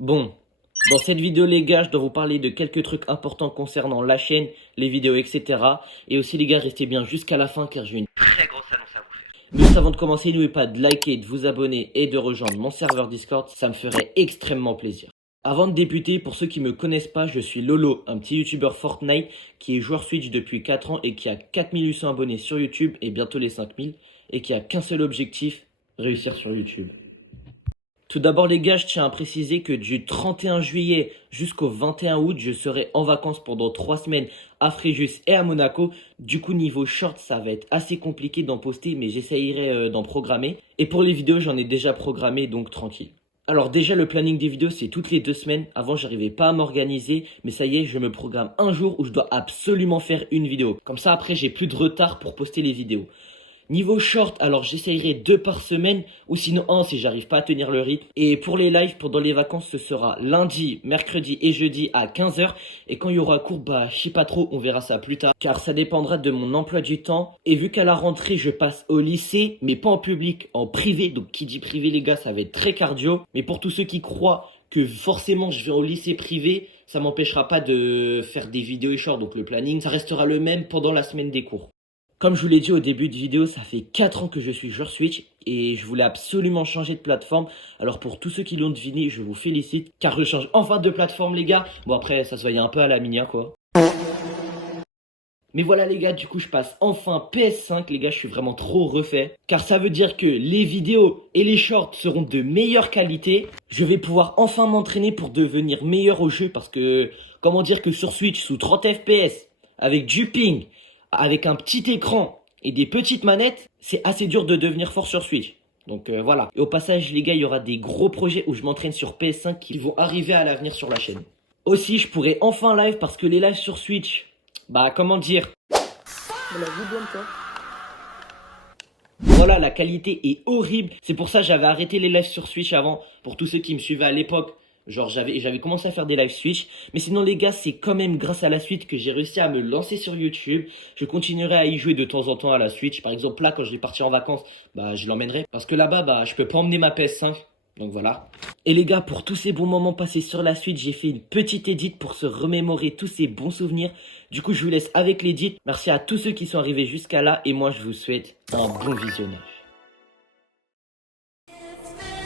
Bon, dans cette vidéo les gars, je dois vous parler de quelques trucs importants concernant la chaîne, les vidéos, etc. Et aussi les gars, restez bien jusqu'à la fin car j'ai une très grosse annonce à vous faire. Mais juste avant de commencer, n'oubliez pas de liker, de vous abonner et de rejoindre mon serveur Discord, ça me ferait extrêmement plaisir. Avant de débuter, pour ceux qui me connaissent pas, je suis Lolo, un petit youtubeur Fortnite qui est joueur Switch depuis 4 ans et qui a 4800 abonnés sur YouTube et bientôt les 5000 et qui a qu'un seul objectif, réussir sur YouTube. Tout d'abord les gars, je tiens à préciser que du 31 juillet jusqu'au 21 août, je serai en vacances pendant 3 semaines à Fréjus et à Monaco. Du coup niveau short, ça va être assez compliqué d'en poster, mais j'essayerai d'en programmer. Et pour les vidéos, j'en ai déjà programmé, donc tranquille. Alors déjà le planning des vidéos c'est toutes les 2 semaines. Avant j'arrivais pas à m'organiser, mais ça y est, je me programme un jour où je dois absolument faire une vidéo. Comme ça après j'ai plus de retard pour poster les vidéos. Niveau short, alors j'essayerai 2 par semaine ou sinon 1 si j'arrive pas à tenir le rythme. Et pour les lives pendant les vacances, ce sera lundi, mercredi et jeudi à 15 h. Et quand il y aura cours, bah je sais pas trop, on verra ça plus tard. Car ça dépendra de mon emploi du temps. Et vu qu'à la rentrée, je passe au lycée, mais pas en public, en privé. Donc qui dit privé les gars, ça va être très cardio. Mais pour tous ceux qui croient que forcément je vais au lycée privé, ça m'empêchera pas de faire des vidéos et shorts. Donc le planning, ça restera le même pendant la semaine des cours. Comme je vous l'ai dit au début de vidéo, ça fait 4 ans que je suis joueur Switch et je voulais absolument changer de plateforme. Alors pour tous ceux qui l'ont deviné, je vous félicite car je change enfin de plateforme les gars. Bon après ça se voyait un peu à la mini quoi. Mais voilà les gars, du coup je passe enfin PS5 les gars, je suis vraiment trop refait. Car ça veut dire que les vidéos et les shorts seront de meilleure qualité. Je vais pouvoir enfin m'entraîner pour devenir meilleur au jeu parce que, comment dire que sur Switch sous 30 FPS, avec du ping, avec un petit écran et des petites manettes, c'est assez dur de devenir fort sur Switch. Donc voilà. Et au passage les gars, il y aura des gros projets où je m'entraîne sur PS5 qui vont arriver à l'avenir sur la chaîne. Aussi, je pourrai enfin live parce que les lives sur Switch, bah comment dire, voilà, la qualité est horrible. C'est pour ça que j'avais arrêté les lives sur Switch avant. Pour tous ceux qui me suivaient à l'époque, genre j'avais commencé à faire des lives Switch. Mais sinon les gars, c'est quand même grâce à la Switch que j'ai réussi à me lancer sur YouTube. Je continuerai à y jouer de temps en temps à la Switch. Par exemple là, quand je vais partir en vacances, bah je l'emmènerai. Parce que là-bas, bah je peux pas emmener ma PS5. Donc voilà. Et les gars, pour tous ces bons moments passés sur la Switch, j'ai fait une petite edit pour se remémorer tous ces bons souvenirs. Du coup, je vous laisse avec l'edit. Merci à tous ceux qui sont arrivés jusqu'à là. Et moi, je vous souhaite un bon visionnage.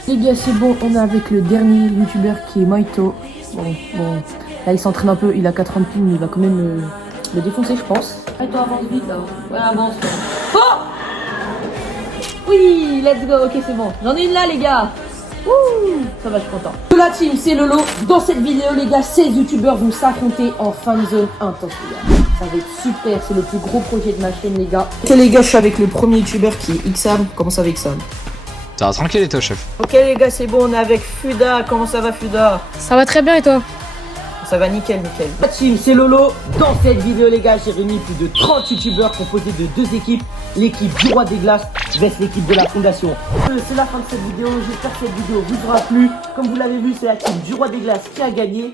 Les gars, c'est bon, on est avec le dernier youtubeur qui est Maito. Bon, là il s'entraîne un peu, il a 80 piles, mais il va quand même le défoncer, je pense. Allez, toi, avance vite là. Ouais, avance. Oh! Oui, let's go, ok, c'est bon. J'en ai une là, les gars. Ouh, ça va, je suis content. La team, c'est Lolo. Dans cette vidéo, les gars, 16 youtubeurs vont s'affronter en fan zone intense, les gars. Ça va être super, c'est le plus gros projet de ma chaîne, les gars. Ok, les gars, je suis avec le premier youtubeur qui est Xam. Comment ça va, Xam? Ça va tranquille et toi, chef? Ok les gars, c'est bon, on est avec Fuda. Comment ça va, Fuda? Ça va très bien et toi? Ça va nickel. La team, c'est Lolo. Dans cette vidéo les gars, j'ai réuni plus de 30 youtubeurs composés de 2 équipes. L'équipe du Roi des Glaces vs l'équipe de la Fondation. C'est la fin de cette vidéo, j'espère que cette vidéo vous aura plu. Comme vous l'avez vu, c'est la team du Roi des Glaces qui a gagné.